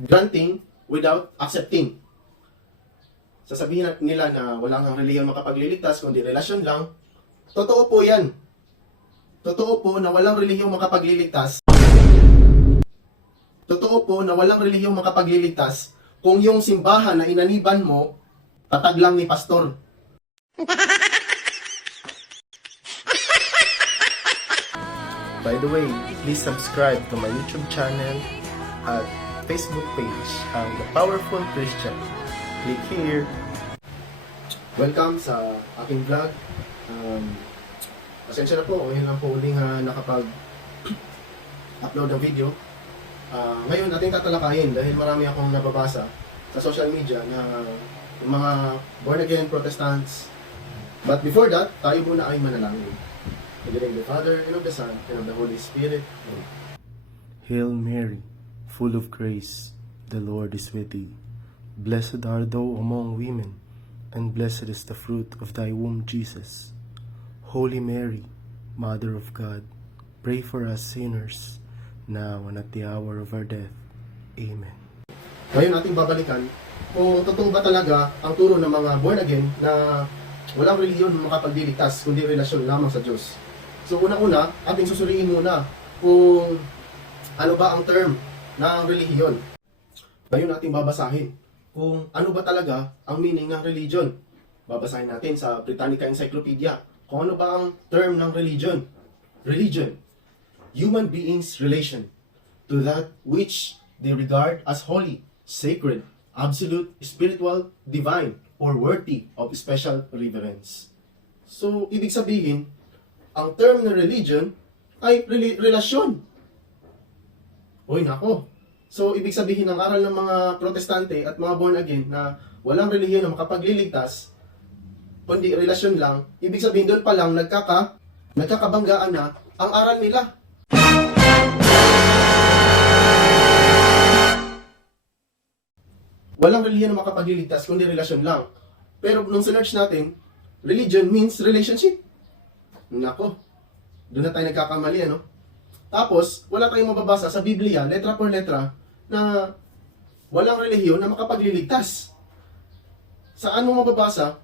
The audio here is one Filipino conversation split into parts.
granting without accepting. Sasabihin nila na walang ang relihiyon makapagliligtas, kundi relasyon lang. Totoo po yan. Totoo po na walang relihiyong makapagliligtas. Totoo po na walang relihiyong makapagliligtas kung yung simbahan na inaniban mo, tatag lang ni pastor. By the way, please subscribe to my YouTube channel at Facebook page, ang The Powerful Christian. Click here. Welcome sa aking vlog. Pasensya na po, ngayon lang po uling nakapag-upload ng video. Ngayon ating tatalakayin dahil marami akong nababasa sa social media na yung mga born-again Protestants. But before that, tayo muna ay manalangin. In the name of the Father, and of the Son, and of the Holy Spirit. Amen. Hail Mary, full of grace, the Lord is with thee. Blessed art thou among women, and blessed is the fruit of thy womb, Jesus. Holy Mary, Mother of God, pray for us sinners, now and at the hour of our death. Amen. Ngayon ating babalikan kung totoo ba talaga ang turo ng mga born again na walang relihiyon makapagliligtas kundi relasyon lamang sa Diyos. So una-una, ating susuriin muna kung ano ba ang term ng relihiyon. Ngayon ating babasahin kung ano ba talaga ang meaning ng religion. Babasahin natin sa Britannica Encyclopedia kung ano ba ang term ng religion. Religion, human beings' relation to that which they regard as holy, sacred, absolute, spiritual, divine, or worthy of special reverence. So, ibig sabihin, ang term ng religion ay relasyon. Uy, nako. So, ibig sabihin ng aral ng mga protestante at mga born again na walang relihiyon na makapagliligtas, kundi relasyon lang, ibig sabihin doon pa lang nagkakabanggaan na ang aral nila. Walang relihiyon na makapagliligtas, kundi relasyon lang. Pero nung sinearch natin, religion means relationship. Nako, doon na tayo nagkakamali, ano? Tapos, wala tayong mababasa sa Biblia, letra por letra, na walang relihiyon na makapagliligtas. Saan mo mababasa?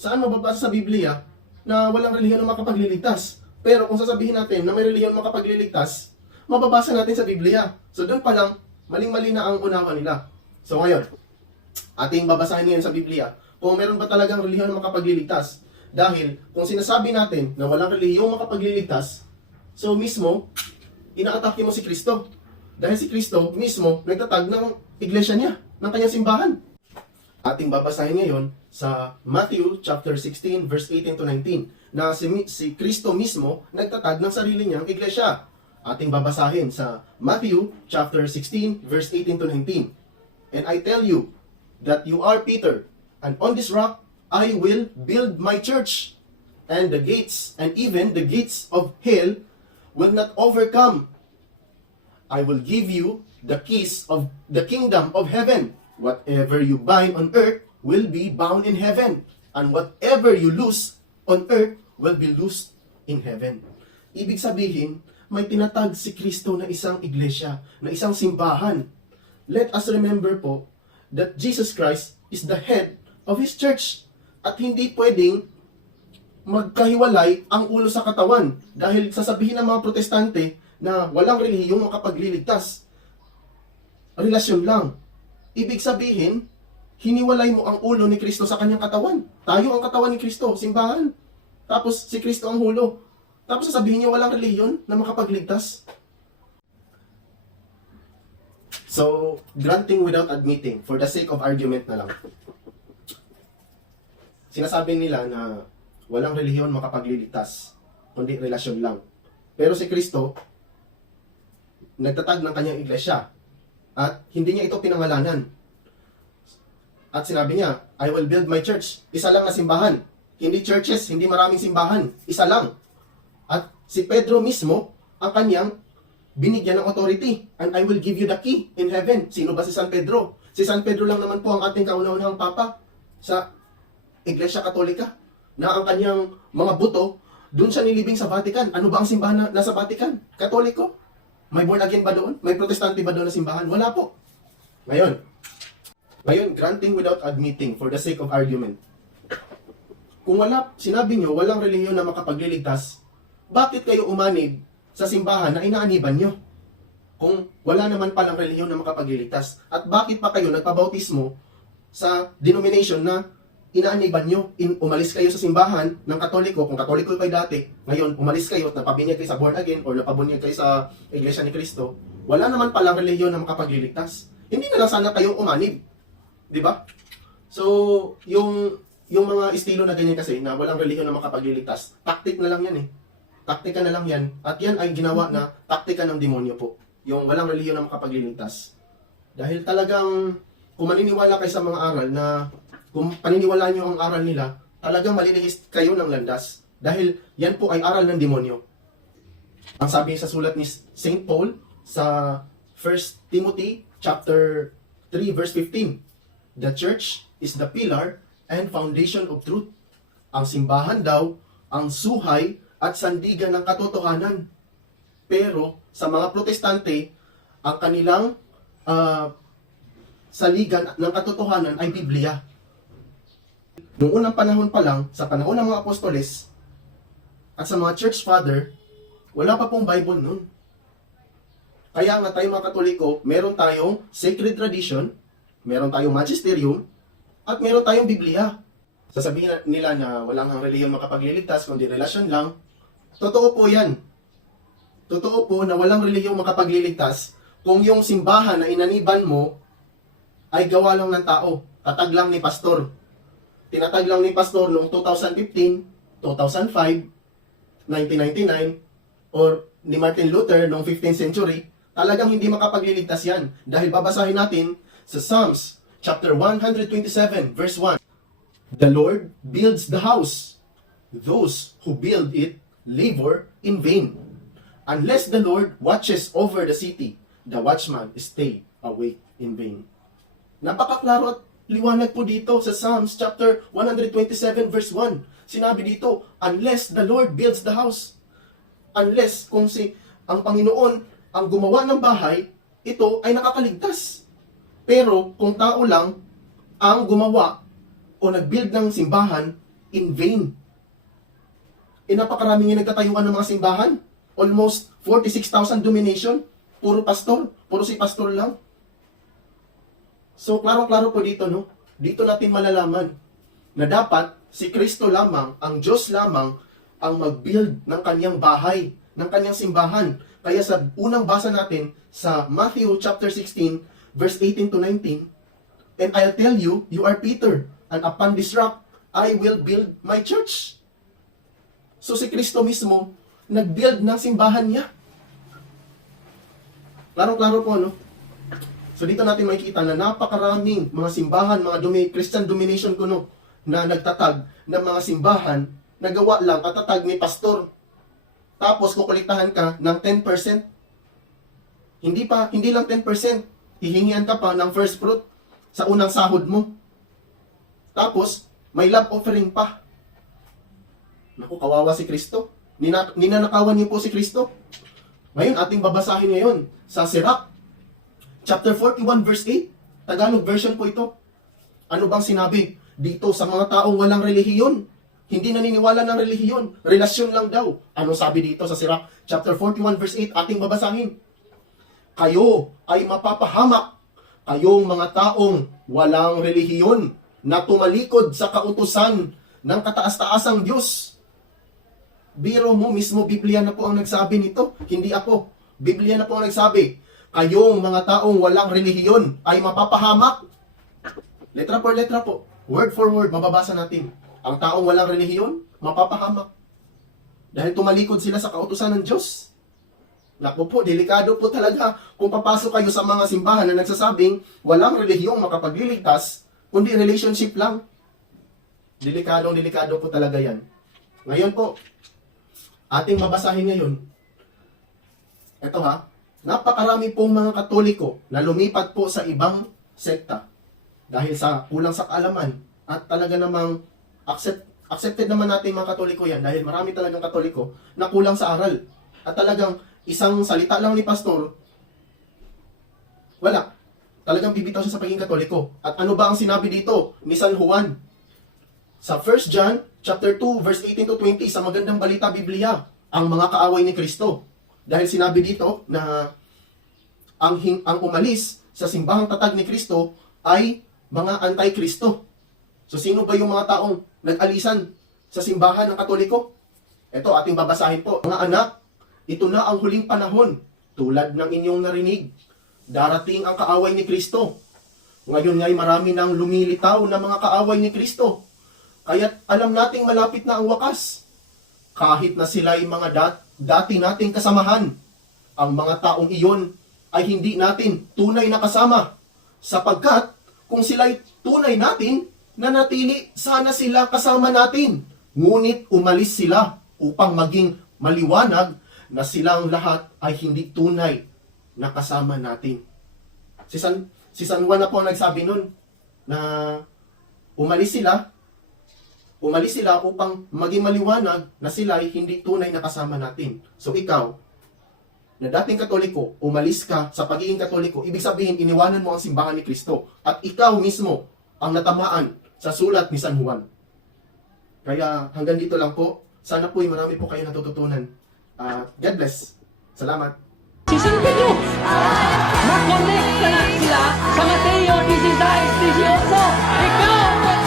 Saan mababasa sa Biblia na walang relihiyon na makapagliligtas? Pero kung sasabihin natin na may relihiyon na makapagliligtas, mababasa natin sa Biblia. So doon pa lang, maling-mali na ang unawa nila. So ngayon, ating babasahin ngayon sa Biblia kung meron ba talagang relihiyon na makapagliligtas. Dahil kung sinasabi natin na walang relihiyong makapagliligtas, so mismo, inaatake mo si Kristo. Dahil si Kristo mismo nagtatag ng iglesia niya, ng kanyang simbahan. Ating babasahin ngayon sa Matthew chapter 16 verse 18 to 19 na si Kristo mismo nagtatag ng sarili niyang iglesia. Ating babasahin sa Matthew chapter 16 verse 18 to 19. And I tell you that you are Peter, and on this rock I will build my church, and the gates, and even the gates of hell will not overcome. I will give you the keys of the kingdom of heaven. Whatever you bind on earth will be bound in heaven, and whatever you loose on earth will be loosed in heaven. Ibig sabihin, may tinatag si Kristo na isang iglesia, na isang simbahan. Let us remember po that Jesus Christ is the head of His church. At hindi pwedeng magkahiwalay ang ulo sa katawan. Dahil sasabihin ng mga protestante na walang relihiyong makapagliligtas. Relasyon lang. Ibig sabihin, hiniwalay mo ang ulo ni Kristo sa kanyang katawan. Tayo ang katawan ni Kristo, simbahan. Tapos si Kristo ang ulo. Tapos sasabihin niyo walang relihiyon na makapagligtas. So, granting without admitting, for the sake of argument na lang. Sinasabi nila na walang relihiyon makapagliligtas, kundi relasyon lang. Pero si Kristo, nagtatag ng kanyang iglesia, at hindi niya ito pinangalanan. At sinabi niya, I will build my church. Isa lang na simbahan. Hindi churches, hindi maraming simbahan. Isa lang. At si Pedro mismo, ang kanyang binigyan ng authority. And I will give you the key in heaven. Sino ba si San Pedro? Si San Pedro lang naman po ang ating kauna-unahang papa sa Iglesia Katolika. Na ang kanyang mga buto, doon siya nilibing sa Vatican. Ano ba ang simbahan na nasa Vatican? Katoliko. May born again ba doon? May protestante ba doon na simbahan? Wala po. Ngayon, granting without admitting for the sake of argument. Kung sinabi nyo, walang relihiyon na makapagliligtas, bakit kayo umanib sa simbahan na inaaniban nyo? Kung wala naman palang relihiyon na makapagliligtas. At bakit pa kayo nagpabautismo sa denomination na inaaniban nyo? Umalis kayo sa simbahan ng Katoliko, kung Katoliko kayo dati, ngayon umalis kayo at napabinyag kayo sa born again or napabunyag kayo sa Iglesia ni Cristo, wala naman palang relihiyon na makapagliligtas. Hindi na lang sana kayo umanib. Di ba? So, yung mga estilo na ganyan kasi, na walang relihiyon na makapagliligtas, taktik na lang yan eh. Taktika na lang yan. At yan ay ginawa na taktika ng demonyo po. Yung walang relihiyon na makapagliligtas. Dahil talagang, kung maniniwala kayo sa mga aral na, kung paniniwalaan nyo ang aral nila, talagang malilihis kayo ng landas. Dahil yan po ay aral ng demonyo. Ang sabi sa sulat ni St. Paul sa 1 Timothy chapter 3 verse 15, the church is the pillar and foundation of truth. Ang simbahan daw, ang suhay at sandigan ng katotohanan. Pero sa mga protestante, ang kanilang saligan ng katotohanan ay Biblia. Noong unang panahon pa lang, sa panahon ng mga apostoles at sa mga church father, wala pa pong Bible noon. Kaya nga tayo mga Katoliko, meron tayong sacred tradition, meron tayong magisterium, at meron tayong Biblia. Sasabihin nila na walang ang relihiyon makapagliligtas, kundi relasyon lang. Totoo po yan. Totoo po na walang relihiyong makapagliligtas kung yung simbahan na inaniban mo ay gawa lang ng tao. Tatag lang ni pastor. Tinatag lang ni pastor noong 2015, 2005, 1999, or ni Martin Luther noong 15th century. Talagang hindi makapagliligtas yan. Dahil babasahin natin sa Psalms chapter 127 verse 1. The Lord builds the house. Those who build it labor in vain. Unless the Lord watches over the city, the watchman stay awake in vain. Napakaklaro at liwanag po dito sa Psalms chapter 127 verse 1. Sinabi dito, unless the Lord builds the house. Unless kung ang Panginoon ang gumawa ng bahay, ito ay nakakaligtas. Pero kung tao lang ang gumawa o nag-build ng simbahan, in vain. Napakaraming yung nagtatayuan ng mga simbahan. Almost 46,000 domination. Puro pastor. Puro si pastor lang. So, klaro-klaro po dito, no? Dito natin malalaman na dapat si Kristo lamang, ang Diyos lamang, ang mag-build ng kanyang bahay, ng kanyang simbahan. Kaya sa unang basa natin sa Matthew chapter 16, verse 18 to 19, and I'll tell you, you are Peter, and upon this rock, I will build my church. So si Kristo mismo, nag-build ng simbahan niya. Klaro-klaro po, no? So dito natin makikita na napakaraming mga simbahan, mga Christian domination kuno, na nagtatag ng mga simbahan, nagawa lang at tatag ni pastor. Tapos kukuliktahan ka ng 10%. Hindi lang 10%. Hihingian ka pa ng first fruit sa unang sahod mo. Tapos, may love offering pa. Naku, kawawa si Kristo. Ninanakawan niyo po si Kristo. Ngayon, ating babasahin ngayon sa Sirach, chapter 41, verse 8. Tagalog version po ito. Ano bang sinabi dito sa mga taong walang relihiyon? Hindi naniniwala ng relihiyon. Relasyon lang daw. Ano sabi dito sa Sirach, chapter 41, verse 8, ating babasahin. Kayo ay mapapahamak, kayong mga taong walang relihiyon na tumalikod sa kautusan ng kataas-taasang Diyos. Biro mo mismo, Biblia na po ang nagsabi nito. Hindi ako. Biblia na po ang nagsabi. Kayong mga taong walang relihiyon ay mapapahamak. Letra por letra po. Word for word, mababasa natin. Ang taong walang relihiyon, mapapahamak. Dahil tumalikod sila sa kautusan ng Diyos. Naku po, delikado po talaga kung papasok kayo sa mga simbahan na nagsasabing walang relihiyong makapagliligtas, kundi relationship lang. Delikado po talaga yan. Ngayon po, ating babasahin ngayon. Ito ha, napakarami pong mga Katoliko na lumipat po sa ibang sekta dahil sa kulang sa kaalaman at talaga namang accepted naman natin mga Katoliko yan dahil marami talagang Katoliko na kulang sa aral at talagang isang salita lang ni pastor, wala. talagang bibitaw siya sa pagiging Katoliko. At ano ba ang sinabi dito ni San Juan? Sa 1 John chapter 2 verse 18 to 20 sa Magandang Balita Biblia, ang mga kaaway ni Kristo. Dahil sinabi dito na ang umalis sa simbahang tatag ni Kristo ay mga anti-Kristo. So sino ba yung mga taong nag-alisan sa simbahan ng Katoliko? Ito ating babasahin po. Mga anak, ito na ang huling panahon. Tulad ng inyong narinig, darating ang kaaway ni Kristo. Ngayon nga'y marami nang lumilitaw na mga kaaway ni Kristo. Kaya't alam nating malapit na ang wakas. Kahit na sila'y mga dati nating kasamahan, ang mga taong iyon ay hindi natin tunay na kasama. Sapagkat kung sila'y tunay natin, nanatili sana sila kasama natin. Ngunit umalis sila upang maging maliwanag na silang lahat ay hindi tunay na kasama natin. Si San Juan na po ang nagsabi nun na umalis sila upang maging maliwanag na sila ay hindi tunay na kasama natin. So ikaw, na dating Katoliko, umalis ka sa pagiging Katoliko, ibig sabihin, iniwanan mo ang simbahan ni Kristo. At ikaw mismo ang natamaan sa sulat ni San Juan. Kaya hanggang dito lang po. Sana po'y marami po kayo natututunan. God bless. Salamat. Sisilipin nyo! Mag-connect sila sa Mateo 16:18. Ikaw